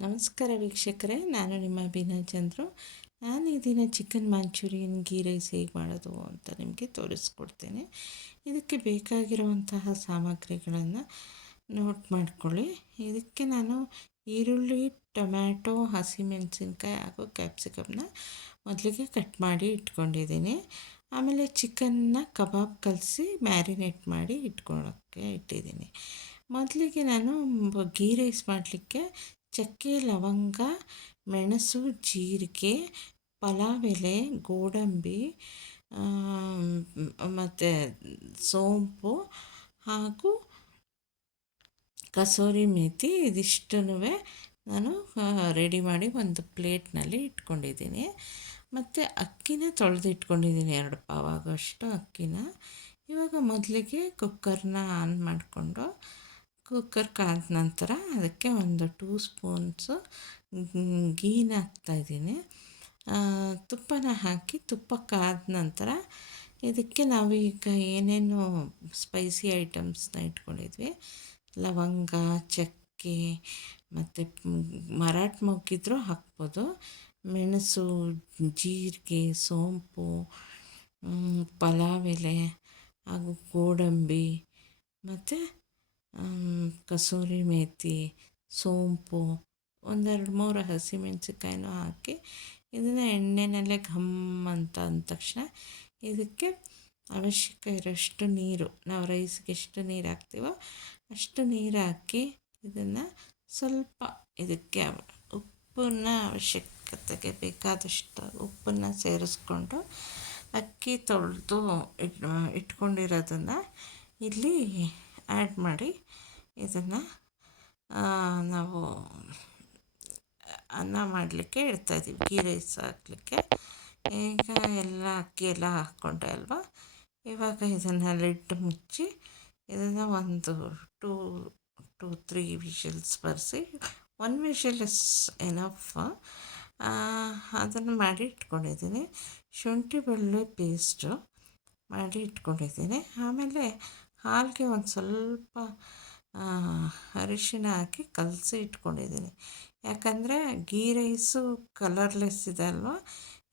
ನಮಸ್ಕಾರ ವೀಕ್ಷಕರೇ, ನಾನು ನಿಮ್ಮ ಅಭಿನಯ ಚಂದ್ರು. ನಾನು ಈ ದಿನ ಚಿಕನ್ ಮಂಚೂರಿಯನ್ ಗೀ ರೈಸ್ ಹೇಗೆ ಮಾಡೋದು ಅಂತ ನಿಮಗೆ ತೋರಿಸ್ಕೊಡ್ತೇನೆ. ಇದಕ್ಕೆ ಬೇಕಾಗಿರುವಂತಹ ಸಾಮಗ್ರಿಗಳನ್ನು ನೋಟ್ ಮಾಡಿಕೊಳ್ಳಿ. ಇದಕ್ಕೆ ನಾನು ಈರುಳ್ಳಿ, ಟೊಮ್ಯಾಟೊ, ಹಸಿಮೆಣಸಿನ್ಕಾಯಿ ಹಾಗೂ ಕ್ಯಾಪ್ಸಿಕಮ್ನ ಮೊದಲಿಗೆ ಕಟ್ ಮಾಡಿ ಇಟ್ಕೊಂಡಿದ್ದೀನಿ. ಆಮೇಲೆ ಚಿಕನ್ನ ಕಬಾಬ್ ಕಲಸಿ ಮ್ಯಾರಿನೇಟ್ ಮಾಡಿ ಇಟ್ಕೊಳ್ಳೋಕ್ಕೆ ಇಟ್ಟಿದ್ದೀನಿ. ಮೊದಲಿಗೆ ನಾನು ಗೀ ರೈಸ್ ಮಾಡಲಿಕ್ಕೆ ಚಕ್ಕೆ, ಲವಂಗ, ಮೆಣಸು, ಜೀರಿಗೆ ಪಲಾವ್ ಎಲೆ ಗೋಡಂಬಿ ಮತ್ತು ಸೋಂಪು ಹಾಗೂ ಕಸೂರಿ ಮೇಥಿ ಇದಿಷ್ಟನ್ನೂ ನಾನು ರೆಡಿ ಮಾಡಿ ಒಂದು ಪ್ಲೇಟ್ನಲ್ಲಿ ಇಟ್ಕೊಂಡಿದ್ದೀನಿ. ಮತ್ತು ಅಕ್ಕಿನ ತೊಳೆದು ಇಟ್ಕೊಂಡಿದ್ದೀನಿ, ಎರಡು ಪಾವಾಗಷ್ಟು ಅಕ್ಕಿನ. ಇವಾಗ ಮೊದಲಿಗೆ ಕುಕ್ಕರ್ನ ಆನ್ ಮಾಡಿಕೊಂಡು ಕುಕ್ಕರ್ ಕಾದ ನಂತರ ಅದಕ್ಕೆ ಒಂದು ಟೂ ಸ್ಪೂನ್ಸು ಗೀನ ಹಾಕ್ತಾಯಿದ್ದೀನಿ ತುಪ್ಪನ ಹಾಕಿ ತುಪ್ಪ ಕಾದ ನಂತರ ಇದಕ್ಕೆ ನಾವು ಈಗ ಏನೇನು ಸ್ಪೈಸಿ ಐಟಮ್ಸ್ನ ಇಟ್ಕೊಂಡಿದ್ವಿ. ಲವಂಗ, ಚಕ್ಕೆ ಮತ್ತು ಮರಾಟ್ ಮೊಗ್ಗಿದ್ರೂ ಹಾಕ್ಬೋದು. ಮೆಣಸು, ಜೀರಿಗೆ, ಸೋಂಪು ಪಲಾವ್ ಎಲೆ ಹಾಗೂ ಗೋಡಂಬಿ ಮತ್ತು ಕಸೂರಿ ಮೇಥಿ ಸೋಂಪು, ಒಂದೆರಡು ಮೂರು ಹಸಿಮೆಣಸಿನ್ಕಾಯಿನೂ ಹಾಕಿ ಇದನ್ನು ಎಣ್ಣೆನಲ್ಲೇ ಘಮ್ ಅಂತ ಅಂದ ತಕ್ಷಣ ಇದಕ್ಕೆ ಅವಶ್ಯಕ ಇರೋಷ್ಟು ನೀರು, ನಾವು ರೈಸ್ಗೆ ಎಷ್ಟು ನೀರು ಹಾಕ್ತೀವೋ ಅಷ್ಟು ನೀರು ಹಾಕಿ ಇದನ್ನು ಸ್ವಲ್ಪ ಇದಕ್ಕೆ ಉಪ್ಪನ್ನ ಅವಶ್ಯಕತೆಗೆ ಬೇಕಾದಷ್ಟು ಉಪ್ಪನ್ನು ಸೇರಿಸ್ಕೊಂಡು ಅಕ್ಕಿ ತೊಳೆದು ಇಟ್, ಇಟ್ಕೊಂಡಿರೋದನ್ನು ಇಲ್ಲಿ ಆ್ಯಡ್ ಮಾಡಿ ಇದನ್ನು ನಾವು ಅನ್ನ ಮಾಡಲಿಕ್ಕೆ ಇಡ್ತಾಯಿದ್ದೀವಿ ಗೀ ರೈಸ್ ಹಾಕಲಿಕ್ಕೆ. ಈಗ ಎಲ್ಲ ಅಕ್ಕಿ ಎಲ್ಲ ಹಾಕ್ಕೊಂಡೆ ಅಲ್ವಾ? ಇವಾಗ ಇದನ್ನು ಲಿಡ್ ಮುಚ್ಚಿ, ಇದನ್ನು ಒಂದು ಟೂ ಟು ತ್ರೀ ವಿಷಲ್ಸ್ ಬರೆಸಿ ಒನ್ ವಿಷಲ್ ಇಸ್ ಎನಫ್ ಅದನ್ನು ಮಾಡಿ ಇಟ್ಕೊಂಡಿದ್ದೀನಿ. ಶುಂಠಿ ಬೆಳ್ಳುಳ್ಳಿ ಪೇಸ್ಟು ಮಾಡಿ ಇಟ್ಕೊಂಡಿದ್ದೀನಿ. ಆಮೇಲೆ ಹಾಲಿಗೆ ಒಂದು ಸ್ವಲ್ಪ ಅರಿಶಿಣ ಹಾಕಿ ಕಲಸಿ ಇಟ್ಕೊಂಡಿದ್ದೀನಿ. ಯಾಕಂದರೆ ಗೀ ರೈಸು ಕಲರ್ಲೆಸ್ ಇದೆ ಅಲ್ವಾ?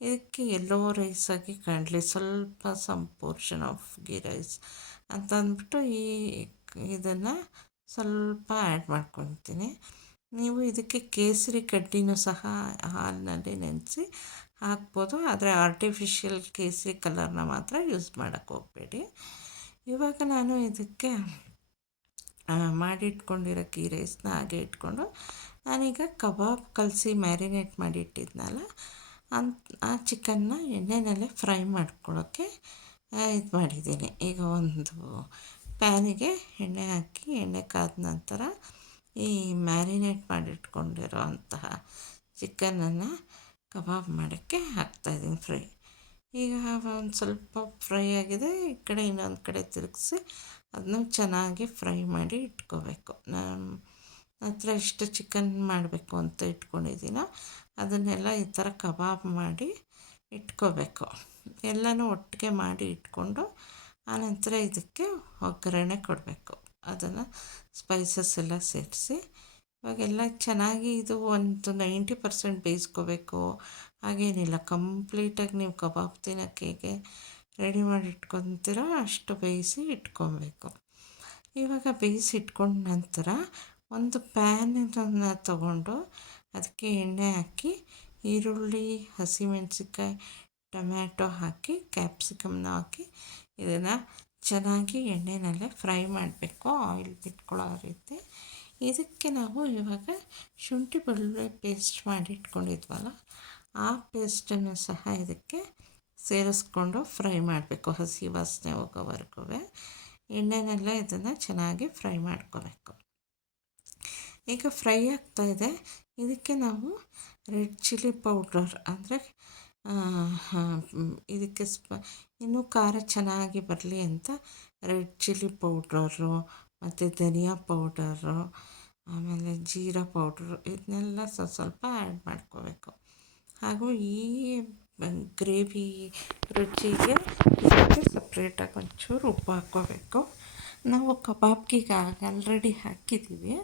ಇದಕ್ಕೆ ಎಲ್ಲೋ ರೈಸಾಗಿ ಕಾಣಲಿ. ಸ್ವಲ್ಪ some portion of ghee rice ಅಂತ ಅಂದ್ಬಿಟ್ಟು ಈ ಇದನ್ನು ಸ್ವಲ್ಪ ಆ್ಯಡ್ ಮಾಡ್ಕೊತೀನಿ ನೀವು ಇದಕ್ಕೆ ಕೇಸರಿ ಕಡ್ಡಿನೂ ಸಹ ಹಾಲಿನಲ್ಲಿ ನೆನೆಸಿ ಹಾಕ್ಬೋದು. ಆದರೆ ಆರ್ಟಿಫಿಷಿಯಲ್ ಕೇಸರಿ ಕಲರ್ನ ಮಾತ್ರ ಯೂಸ್ ಮಾಡೋಕ್ಕೆ ಹೋಗಬೇಡಿ. ಇವಾಗ ನಾನು ಇದಕ್ಕೆ ಮಾಡಿಟ್ಕೊಂಡಿರೋ ಗೀ ರೈಸ್ನ ಹಾಗೆ ಇಟ್ಕೊಂಡು ನಾನೀಗ ಕಬಾಬ್ ಕಲಸಿ ಮ್ಯಾರಿನೇಟ್ ಮಾಡಿ ಇಟ್ಟಿದ್ನಲ್ಲ ಅಂತ ಆ ಚಿಕನ್ನ ಎಣ್ಣೆನಲ್ಲೇ ಫ್ರೈ ಮಾಡ್ಕೊಳ್ಳೋಕ್ಕೆ ಇದು ಮಾಡಿದ್ದೀನಿ. ಈಗ ಒಂದು ಪ್ಯಾನಿಗೆ ಎಣ್ಣೆ ಹಾಕಿ, ಎಣ್ಣೆ ಕಾದ ನಂತರ ಈ ಮ್ಯಾರಿನೇಟ್ ಮಾಡಿಟ್ಕೊಂಡಿರೋ ಅಂತಹ ಚಿಕನನ್ನು ಕಬಾಬ್ ಮಾಡೋಕ್ಕೆ ಹಾಕ್ತಾಯಿದ್ದೀನಿ ಫ್ರೈ. ಈಗ ಒಂದು ಸ್ವಲ್ಪ ಫ್ರೈ ಆಗಿದೆ, ಈ ಕಡೆ ಇನ್ನೊಂದು ಕಡೆ ತಿರುಗಿಸಿ ಅದನ್ನು ಚೆನ್ನಾಗಿ ಫ್ರೈ ಮಾಡಿ ಇಟ್ಕೋಬೇಕು. ನಾನು ಹತ್ರ ಎಷ್ಟು ಚಿಕನ್ ಮಾಡಬೇಕು ಅಂತ ಇಟ್ಕೊಂಡಿದ್ದೀನ, ಅದನ್ನೆಲ್ಲ ಈ ಥರ ಕಬಾಬ್ ಮಾಡಿ ಇಟ್ಕೋಬೇಕು. ಎಲ್ಲನೂ ಒಟ್ಟಿಗೆ ಮಾಡಿ ಇಟ್ಕೊಂಡು ಆನಂತರ ಇದಕ್ಕೆ ಒಗ್ಗರಣೆ ಕೊಡಬೇಕು. ಅದನ್ನು ಸ್ಪೈಸಸ್ ಎಲ್ಲ ಸೇರಿಸಿ ಇವಾಗೆಲ್ಲ ಚೆನ್ನಾಗಿ ಇದು ಒಂದು ನೈಂಟಿ ಪರ್ಸೆಂಟ್ ಬೇಯಿಸ್ಕೋಬೇಕು. ಹಾಗೇನಿಲ್ಲ ಕಂಪ್ಲೀಟಾಗಿ ನೀವು ಕಬಾಬ್ ತಿನ್ನೋಕ್ಕೆ ಹೇಗೆ ರೆಡಿ ಮಾಡಿ ಇಟ್ಕೊತೀರೋ ಅಷ್ಟು ಬೇಯಿಸಿ ಇಟ್ಕೊಬೇಕು. ಇವಾಗ ಬೇಯಿಸಿ ಇಟ್ಕೊಂಡ ನಂತರ ಒಂದು ಪ್ಯಾನನ್ನು ತಗೊಂಡು ಅದಕ್ಕೆ ಎಣ್ಣೆ ಹಾಕಿ, ಈರುಳ್ಳಿ, ಹಸಿಮೆಣಸಿನ್ಕಾಯಿ, ಟೊಮ್ಯಾಟೊ ಹಾಕಿ ಕ್ಯಾಪ್ಸಿಕಮ್ನ ಹಾಕಿ ಇದನ್ನು ಚೆನ್ನಾಗಿ ಎಣ್ಣೆನಲ್ಲೇ ಫ್ರೈ ಮಾಡಬೇಕು ಆಯಿಲ್ ಬಿಟ್ಕೊಳ್ಳೋ ರೀತಿ. ಇದಕ್ಕೆ ನಾವು ಇವಾಗ ಶುಂಠಿ ಬೆಳ್ಳುಳ್ಳಿ ಪೇಸ್ಟ್ ಮಾಡಿ ಇಟ್ಕೊಂಡಿದ್ವಲ್ಲ, ಆ ಪೇಸ್ಟನ್ನು ಸಹ ಇದಕ್ಕೆ ಸೇರಿಸ್ಕೊಂಡು ಫ್ರೈ ಮಾಡಬೇಕು ಹಸಿ ವಾಸನೆ ಹೋಗೋವರೆಗೂ. ಎಣ್ಣೆನೆಲ್ಲ ಇದನ್ನು ಚೆನ್ನಾಗಿ ಫ್ರೈ ಮಾಡ್ಕೋಬೇಕು. ಈಗ ಫ್ರೈ ಆಗ್ತಾ ಇದೆ. ಇದಕ್ಕೆ ನಾವು ರೆಡ್ ಚಿಲ್ಲಿ ಪೌಡರ್ ಅಂದರೆ ಇದಕ್ಕೆ ಸ್ಪ, ಇನ್ನೂ ಖಾರ ಚೆನ್ನಾಗಿ ಬರಲಿ ಅಂತ ರೆಡ್ ಚಿಲ್ಲಿ ಪೌಡ್ರರು ಮತ್ತು ಧನಿಯಾ ಪೌಡರು, ಆಮೇಲೆ ಜೀರಾ ಪೌಡ್ರು, ಇದನ್ನೆಲ್ಲ ಸ್ವಲ್ಪ ಸ್ವಲ್ಪ ಆ್ಯಡ್ ಮಾಡ್ಕೋಬೇಕು. ಹಾಗೂ ಈ ಗ್ರೇವಿ ರುಚಿಗೆ ಇದಕ್ಕೆ ಸಪ್ರೇಟಾಗಿ ಒಂಚೂರು ಉಪ್ಪು ಹಾಕ್ಕೋಬೇಕು. ನಾವು ಕಬಾಬ್ಗೀಗ ಆಲ್ರೆಡಿ ಹಾಕಿದ್ದೀವಿ.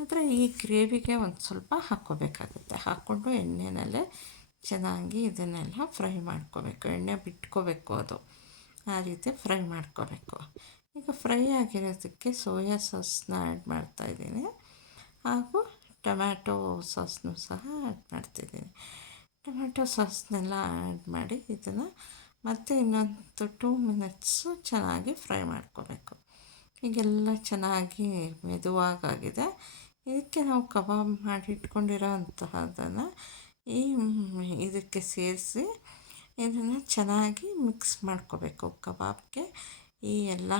ಆದರೆ ಈ ಗ್ರೇವಿಗೆ ಒಂದು ಸ್ವಲ್ಪ ಹಾಕ್ಕೋಬೇಕಾಗುತ್ತೆ. ಹಾಕ್ಕೊಂಡು ಎಣ್ಣೆನಲ್ಲೇ ಚೆನ್ನಾಗಿ ಇದನ್ನೆಲ್ಲ ಫ್ರೈ ಮಾಡ್ಕೋಬೇಕು. ಎಣ್ಣೆ ಬಿಟ್ಕೋಬೇಕು ಅದು. ಆ ರೀತಿ ಫ್ರೈ ಮಾಡ್ಕೋಬೇಕು. ಈಗ ಫ್ರೈ ಆಗಿರೋದಕ್ಕೆ ಸೋಯಾ ಸಾಸ್ನ ಆ್ಯಡ್ ಮಾಡ್ತಾಯಿದ್ದೀನಿ ಹಾಗೂ ಟೊಮ್ಯಾಟೊ ಸಾಸ್ನು ಸಹ ಆ್ಯಡ್ ಮಾಡ್ತಿದ್ದೀನಿ ಟೊಮ್ಯಾಟೊ ಸಾಸ್ನೆಲ್ಲ ಆ್ಯಡ್ ಮಾಡಿ ಇದನ್ನು ಮತ್ತೆ ಇನ್ನೊಂದು ಟೂ ಮಿನಿಟ್ಸು ಚೆನ್ನಾಗಿ ಫ್ರೈ ಮಾಡ್ಕೋಬೇಕು. ಈಗೆಲ್ಲ ಚೆನ್ನಾಗಿ ಮೆದುವಾಗಾಗಿದೆ. ಇದಕ್ಕೆ ನಾವು ಕಬಾಬ್ ಮಾಡಿ ಇಟ್ಕೊಂಡಿರೋ ಅಂತಹದನ್ನು ಈ ಇದಕ್ಕೆ ಸೇರಿಸಿ ಇದನ್ನು ಚೆನ್ನಾಗಿ ಮಿಕ್ಸ್ ಮಾಡ್ಕೋಬೇಕು ಕಬಾಬ್ಗೆ. ಈ ಎಲ್ಲ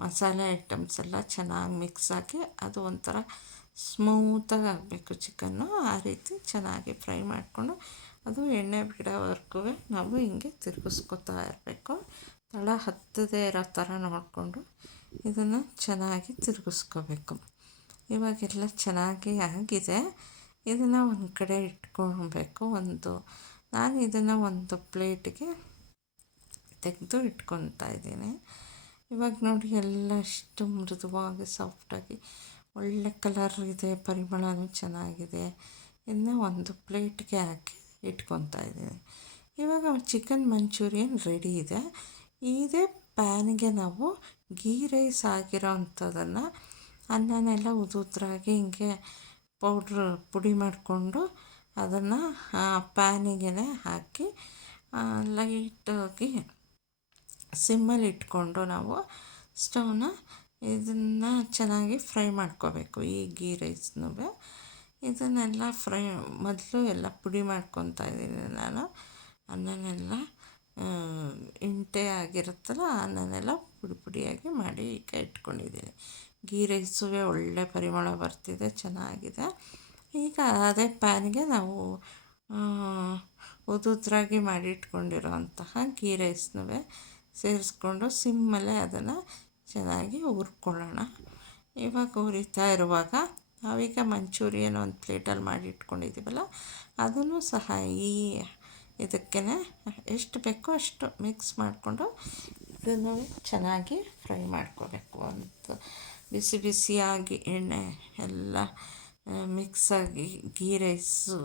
ಮಸಾಲೆ ಐಟಮ್ಸ್ ಎಲ್ಲ ಚೆನ್ನಾಗಿ ಮಿಕ್ಸ್ ಹಾಕಿ ಅದು ಒಂಥರ ಸ್ಮೂತಾಗಿ ಆಗಬೇಕು ಚಿಕನ್ನು ಆ ರೀತಿ ಚೆನ್ನಾಗಿ ಫ್ರೈ ಮಾಡಿಕೊಂಡು ಅದು ಎಣ್ಣೆ ಬಿಡೋವರೆಗೂ ನಾವು ಹಿಂಗೆ ತಿರುಗಿಸ್ಕೊತಾ ಇರಬೇಕು. ತಳ ಹತ್ತದೇ ಇರೋ ಥರ ನೋಡಿಕೊಂಡು ಇದನ್ನು ಚೆನ್ನಾಗಿ ತಿರುಗಿಸ್ಕೋಬೇಕು. ಇವಾಗೆಲ್ಲ ಚೆನ್ನಾಗಿ ಆಗಿದೆ. ಇದನ್ನು ಒಂದು ಕಡೆ ಇಟ್ಕೊಳ್ಬೇಕು. ಒಂದು ನಾನು ಇದನ್ನು ಒಂದು ಪ್ಲೇಟಿಗೆ ತೆಗೆದು ಇಟ್ಕೊತಾ ಇದ್ದೀನಿ. ಇವಾಗ ನೋಡಿ ಎಲ್ಲ ಅಷ್ಟು ಮೃದುವಾಗಿ ಸಾಫ್ಟಾಗಿ ಒಳ್ಳೆ ಕಲರ್ ಇದೆ, ಪರಿಮಳನೂ ಚೆನ್ನಾಗಿದೆ. ಇದನ್ನ ಒಂದು ಪ್ಲೇಟ್ಗೆ ಹಾಕಿ ಇಟ್ಕೊತಾ ಇದ್ದೀನಿ. ಇವಾಗ ಚಿಕನ್ ಮಂಚೂರಿಯನ್ ರೆಡಿ ಇದೆ. ಇದೇ ಪ್ಯಾನಿಗೆ ನಾವು ಗೀ ರೈಸ್ ಆಗಿರೋ ಅಂಥದ್ದನ್ನು ಅನ್ನನೆಲ್ಲ ಉದುದ್ರಾಗಿ ಹಿಂಗೆ ಪೌಡ್ರ್ ಪುಡಿ ಮಾಡಿಕೊಂಡು ಅದನ್ನು ಪ್ಯಾನಿಗೆ ಹಾಕಿ ಲೈಟಾಗಿ ಸಿಮ್ಮಲ್ಲಿ ಇಟ್ಕೊಂಡು ನಾವು ಸ್ಟವ್ನ ಇದನ್ನು ಚೆನ್ನಾಗಿ ಫ್ರೈ ಮಾಡ್ಕೋಬೇಕು. ಈ ಗೀ ರೈಸ್ನೂ ಇದನ್ನೆಲ್ಲ ಫ್ರೈ ಮೊದಲು ಎಲ್ಲ ಪುಡಿ ಮಾಡ್ಕೊತಾ ಇದ್ದೀನಿ ನಾನು. ಅನ್ನನೆಲ್ಲ ಇಂಟೆ ಆಗಿರುತ್ತಲ್ಲ ಅನ್ನನೆಲ್ಲ ಪುಡಿ ಪುಡಿಯಾಗಿ ಮಾಡಿ ಈಗ ಇಟ್ಕೊಂಡಿದ್ದೀನಿ. ಗೀ ರೈಸುವೆ ಒಳ್ಳೆ ಪರಿಮಳ ಬರ್ತಿದೆ, ಚೆನ್ನಾಗಿದೆ. ಈಗ ಅದೇ ಪ್ಯಾನ್ಗೆ ನಾವು ಉದುದ್ರಾಗಿ ಮಾಡಿ ಇಟ್ಕೊಂಡಿರೋ ಅಂತಹ ಗೀ ರೈಸ್ನೂ ಸೇರಿಸ್ಕೊಂಡು ಸಿಮ್ಮಲ್ಲೇ ಅದನ್ನು ಚೆನ್ನಾಗಿ ಹುರ್ಕೊಳ್ಳೋಣ. ಇವಾಗ ಹುರಿತಾ ಇರುವಾಗ ನಾವೀಗ ಮಂಚೂರಿಯನ್ ಒಂದು ಪ್ಲೇಟಲ್ಲಿ ಮಾಡಿ ಇಟ್ಕೊಂಡಿದ್ದೀವಲ್ಲ, ಅದನ್ನು ಸಹ ಈ ಇದಕ್ಕೆ ಎಷ್ಟು ಬೇಕೋ ಅಷ್ಟು ಮಿಕ್ಸ್ ಮಾಡಿಕೊಂಡು ಇದನ್ನು ಚೆನ್ನಾಗಿ ಫ್ರೈ ಮಾಡ್ಕೋಬೇಕು. ಅಂತ ಬಿಸಿ ಬಿಸಿಯಾಗಿ ಎಣ್ಣೆ ಎಲ್ಲ ಮಿಕ್ಸಾಗಿ ಗೀ ರೈಸು,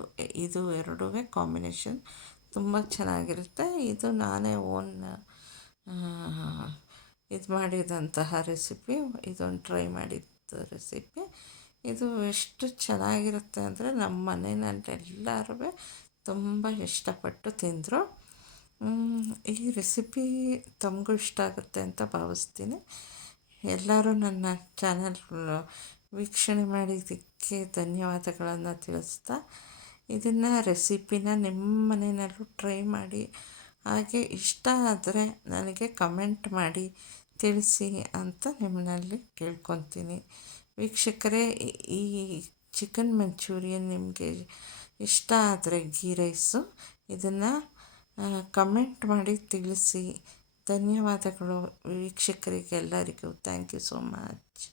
ಇದು ಎರಡೂ ಕಾಂಬಿನೇಷನ್ ತುಂಬ ಚೆನ್ನಾಗಿರುತ್ತೆ. ಇದು ನಾನೇ ಓನ್ ಇದು ಮಾಡಿದಂತಹ ರೆಸಿಪಿ ಇದೊಂದು ಟ್ರೈ ಮಾಡಿದ ರೆಸಿಪಿ ಇದು ಎಷ್ಟು ಚೆನ್ನಾಗಿರುತ್ತೆ ಅಂದರೆ ನಮ್ಮ ಮನೆಯಲ್ಲಿ ಎಲ್ಲರೂ ತುಂಬ ಇಷ್ಟಪಟ್ಟು ತಿಂದರು. ಈ ರೆಸಿಪಿ ತಮಗೂ ಇಷ್ಟ ಆಗುತ್ತೆ ಅಂತ ಭಾವಿಸ್ತೀನಿ. ಎಲ್ಲರೂ ನನ್ನ ಚಾನಲ್ ವೀಕ್ಷಣೆ ಮಾಡಿದ್ದಕ್ಕೆ ಧನ್ಯವಾದಗಳನ್ನು ತಿಳಿಸ್ತಾ, ಇದನ್ನು ರೆಸಿಪಿನ ನಿಮ್ಮ ಮನೆಯಲ್ಲೂ ಟ್ರೈ ಮಾಡಿ ಹಾಗೆ ಇಷ್ಟ ಆದರೆ ನನಗೆ ಕಮೆಂಟ್ ಮಾಡಿ ತಿಳಿಸಿ ಅಂತ ನಿಮ್ಮಲ್ಲಿ ಕೇಳ್ಕೊತೀನಿ. ವೀಕ್ಷಕರೇ, ಈ ಚಿಕನ್ ಮಂಚೂರಿಯನ್ ನಿಮಗೆ ಇಷ್ಟ ಆದರೆ ಗೀ ರೈಸು, ಇದನ್ನು ಕಮೆಂಟ್ ಮಾಡಿ ತಿಳಿಸಿ. ಧನ್ಯವಾದಗಳು ವೀಕ್ಷಕರಿಗೆ ಎಲ್ಲರಿಗೂ. Thank you so much.